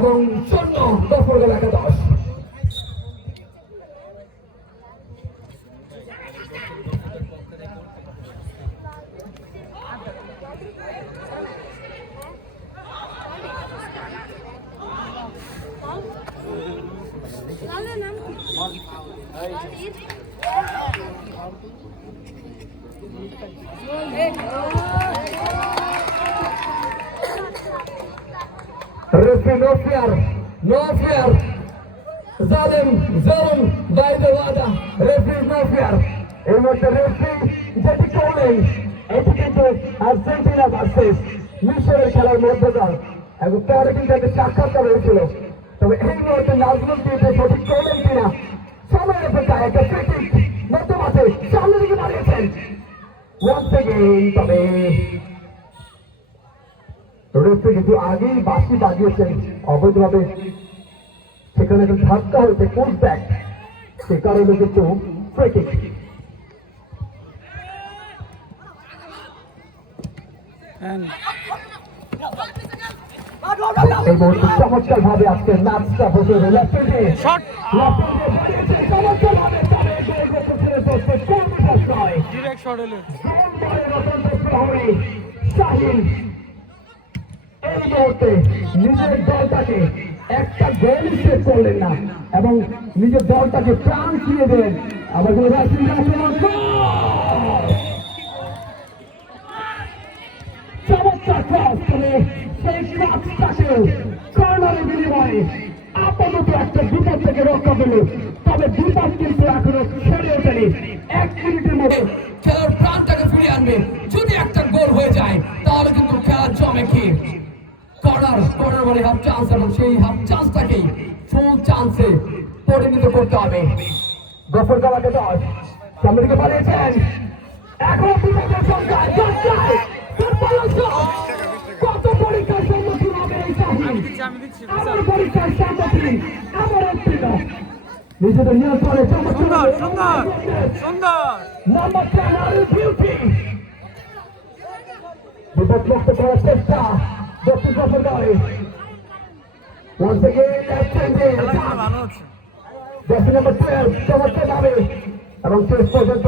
এবং 0 গফরগাঁও একাদশ। Referee, no fear, no fear. Zalim, Zulm, by the water. Referee, no fear. এই মুহূর্তে referee যেটি করলেন এটি কিন্তু আর্জেন্টিনা ভার্সেস মিশরের খেলার মধ্যকার এবং পরে কিন্তু একটা সাক্ষাৎকার হয়েছিল। তবে এই মুহূর্তে নাজমুল কিন্তু সঠিক করলেন কিনা সময়ের অপেক্ষায় একটা ক্রিকেট মধ্যমাঠে সামনে দিকে দাঁড়িয়েছেন ওয়ান্স এগেইন। তবে রেফারি কিন্তু আগেই বাঁশি বাজিয়েছেন অবৈধভাবে, সেখানে একটা ধাক্কা হয়েছে পুশ ব্যাক, সে কারণে কিন্তু ফ্রি কিক। এই মুহূর্তে চমৎকার ভাবে আজকে ম্যাচটা বসে চমৎকার ভাবে এই মুহূর্তে নিজের দলটাকে একটা গোল সেভ করলেন না এবং নিজের দলটাকে প্রাণ ফিরিয়ে দেন। আবার চমৎকার ক্রস করে সেই ক্রসটাকে কর্নারের বিনিময়ে আপাতত একটা বিপদ থেকে রক্ষা পেল। তবে বিপদ কিন্তু এখনো ছেড়ে ওঠেনি। 1 মিনিটের মধ্যে খেলার প্রাণটাকে ফিরিয়ে আনবে। যদি একটা গোল হয়ে যায় তাহলে কিন্তু খেলা জমে কি কর্নার বলে হাফ চান্স এবং সেই হাফ চান্সটাকেই ফুল চান্সে পরিণত করতে হবে। গফরগাঁও একাদশ সামনে দিকে বাড়িয়েছেন, এখন বিপদের সংখ্যায় কত পরীক্ষার সম্মুখীন হবে এই শাহিন, আমার পরীক্ষার সম্মুখীন আমার উত্তীর্ণ নিজেদের নিয়ন্ত্রণে সুন্দর নাম্বার 10 আর বিউটি বিপদমুক্ত করার চেষ্টা দক্ষিণ গফরগাঁওয়ে। once again left handed jersey number 12 চমৎকার ভাবে এবং শেষ পর্যন্ত